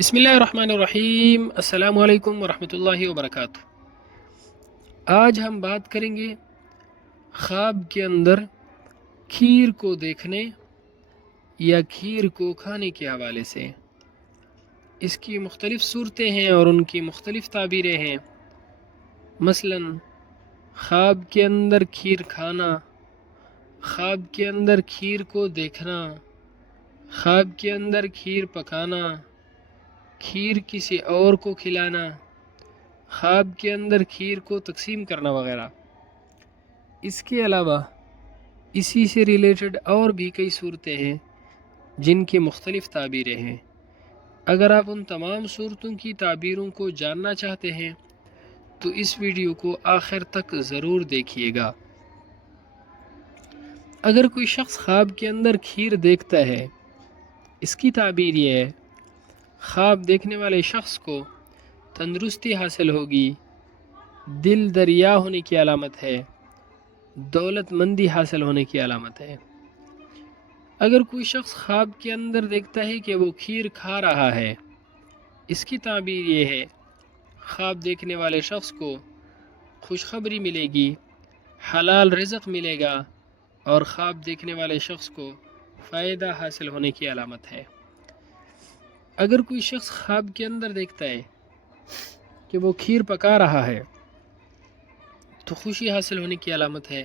بسم اللہ الرحمن الرحیم۔ السلام علیکم ورحمۃ اللہ وبرکاتہ۔ آج ہم بات کریں گے خواب کے اندر کھیر کو دیکھنے یا کھیر کو کھانے کے حوالے سے۔ اس کی مختلف صورتیں ہیں اور ان کی مختلف تعبیریں ہیں۔ مثلا خواب کے اندر کھیر کھانا، خواب کے اندر کھیر کو دیکھنا، خواب کے اندر کھیر پکانا، کھیر کسی اور کو کھلانا، خواب کے اندر کھیر کو تقسیم کرنا وغیرہ۔ اس کے علاوہ اسی سے ریلیٹڈ اور بھی کئی صورتیں ہیں جن کی مختلف تعبیریں ہیں۔ اگر آپ ان تمام صورتوں کی تعبیروں کو جاننا چاہتے ہیں تو اس ویڈیو کو آخر تک ضرور دیکھیے گا۔ اگر کوئی شخص خواب کے اندر کھیر دیکھتا ہے، اس کی تعبیر یہ ہے: خواب دیکھنے والے شخص کو تندرستی حاصل ہوگی، دل دریا ہونے کی علامت ہے، دولت مندی حاصل ہونے کی علامت ہے۔ اگر کوئی شخص خواب کے اندر دیکھتا ہے کہ وہ کھیر کھا رہا ہے، اس کی تعبیر یہ ہے: خواب دیکھنے والے شخص کو خوشخبری ملے گی، حلال رزق ملے گا، اور خواب دیکھنے والے شخص کو فائدہ حاصل ہونے کی علامت ہے۔ اگر کوئی شخص خواب کے اندر دیکھتا ہے کہ وہ کھیر پکا رہا ہے تو خوشی حاصل ہونے کی علامت ہے،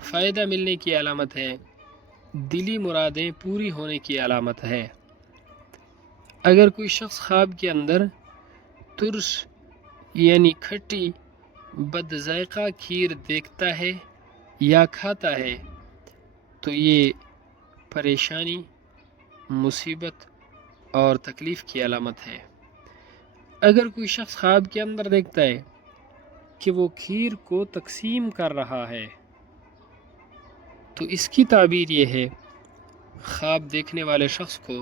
فائدہ ملنے کی علامت ہے، دلی مرادیں پوری ہونے کی علامت ہے۔ اگر کوئی شخص خواب کے اندر ترش یعنی کھٹی بد ذائقہ کھیر دیکھتا ہے یا کھاتا ہے تو یہ پریشانی، مصیبت اور تکلیف کی علامت ہے۔ اگر کوئی شخص خواب کے اندر دیکھتا ہے کہ وہ کھیر کو تقسیم کر رہا ہے تو اس کی تعبیر یہ ہے: خواب دیکھنے والے شخص کو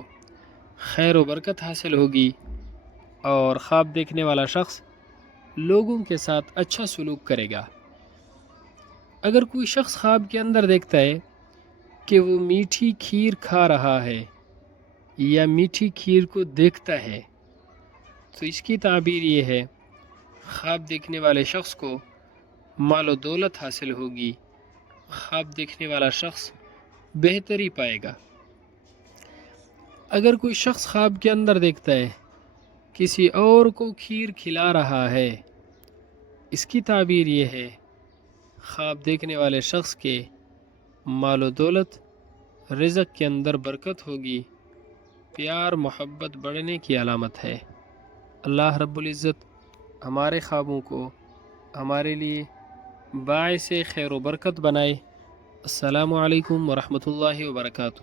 خیر و برکت حاصل ہوگی اور خواب دیکھنے والا شخص لوگوں کے ساتھ اچھا سلوک کرے گا۔ اگر کوئی شخص خواب کے اندر دیکھتا ہے کہ وہ میٹھی کھیر کھا رہا ہے یا میٹھی کھیر کو دیکھتا ہے تو اس کی تعبیر یہ ہے: خواب دیکھنے والے شخص کو مال و دولت حاصل ہوگی، خواب دیکھنے والا شخص بہتری پائے گا۔ اگر کوئی شخص خواب کے اندر دیکھتا ہے کسی اور کو کھیر کھلا رہا ہے، اس کی تعبیر یہ ہے: خواب دیکھنے والے شخص کے مال و دولت، رزق کے اندر برکت ہوگی، پیار محبت بڑھنے کی علامت ہے۔ اللہ رب العزت ہمارے خوابوں کو ہمارے لیے باعث خیر و برکت بنائے۔ السلام علیکم ورحمۃ اللہ وبرکاتہ۔